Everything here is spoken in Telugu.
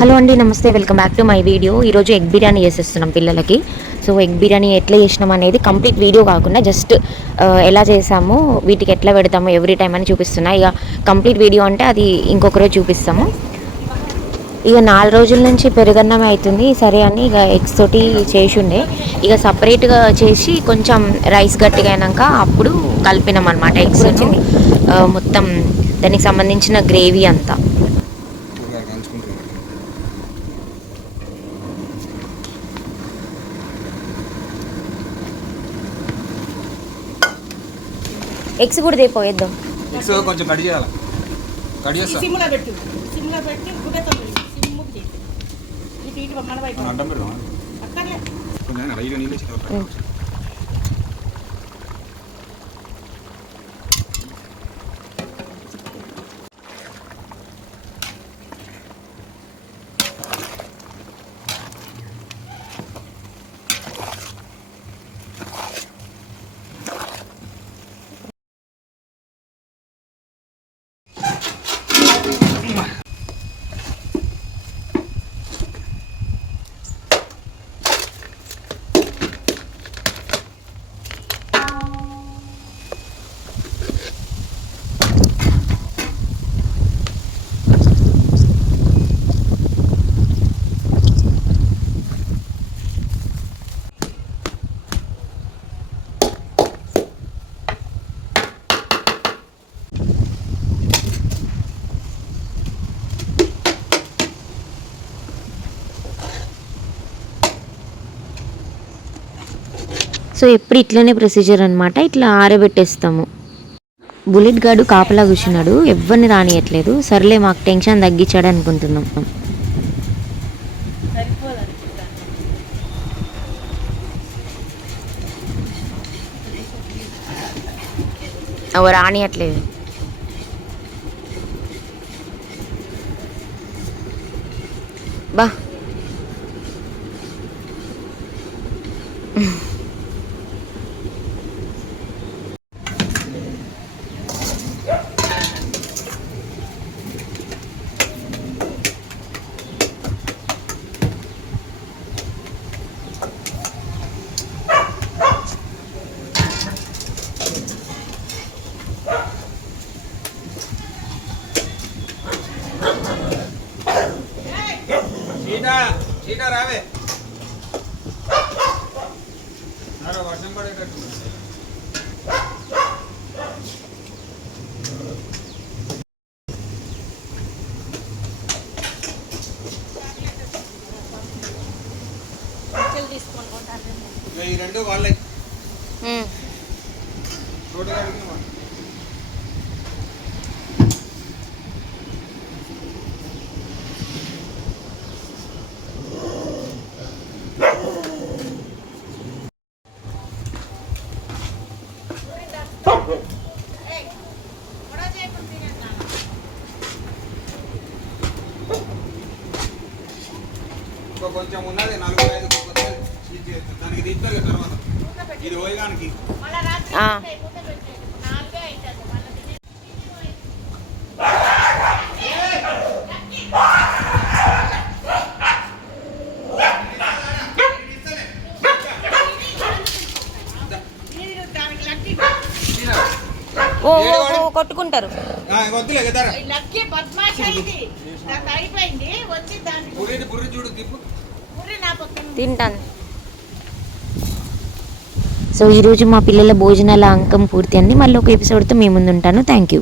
హలో అండి నమస్తే. Welcome back to my video ఈరోజు ఎగ్ బిర్యానీ చేసేస్తున్నాం పిల్లలకి. సో ఎగ్ బిర్యానీ ఎట్లా చేసినాం అనేది కంప్లీట్ వీడియో కాకుండా జస్ట్ ఎలా చేసాము వీటికి ఎట్లా పెడతాము ఎవ్రీ టైం అని చూపిస్తున్నా. ఇక కంప్లీట్ వీడియో అంటే అది ఇంకొక రోజు చూపిస్తాము. ఇక నాలుగు రోజుల నుంచి పెరుగన్నమే అవుతుంది. సరే అని ఇక ఎగ్స్ తోటి చేసి ఉండే ఇక సపరేట్గా చేసి కొంచెం రైస్ గట్టిగా అయినాక అప్పుడు కలిపినాం అనమాట ఎగ్స్ వచ్చింది మొత్తం దానికి సంబంధించిన గ్రేవీ అంతా. ఎగ్స్ కూడా తెపోయేద్దాం మిక్స్ కొంచెం కట్ చేయాలి? కట్ చేస్తా. సిమ్లో పెట్టు. సిమ్లో పెట్టి గుడ్డతో సిమ్ముకు చేసి ఇటు ఇటు మన వైపు. అడ్డం పెడదాం అక్కర్లే కొంచెం నీళ్ళు సో ఎప్పుడు ఇట్లనే ప్రొసీజర్ అనమాట ఇట్లా ఆరబెట్టేస్తాము. బుల్లెట్ గార్డు కాపలా కూర్చున్నాడు. ఎవరిని రానియట్లేదు. సర్లే మాకు టెన్షన్ తగ్గించాడు అనుకుంటున్నాం. సరిపోదు ఎవరు రానియట్లేదు. బా. చీటా చీటా రావే. వర్షం పడేటట్టు ఈ రెండు వాళ్ళే. కొంచెం ఉన్నది నాలుగు ఐదు. ఇది. దానికి తీసుకోలే తర్వాత. ఇది ఓ, కొట్టుకుంటారు. ఆ, వద్దులే కదా లక్కీ అయింది. దానికి అయిపోయింది. వచ్చి దానికి బుర్రి బుర్రి చూడు తింటాను. సో ఈరోజు మా పిల్లల భోజనాల అంకం పూర్తి అండి. మళ్ళీ ఒక ఎపిసోడ్తో మీ ముందు ఉంటాను. Thank you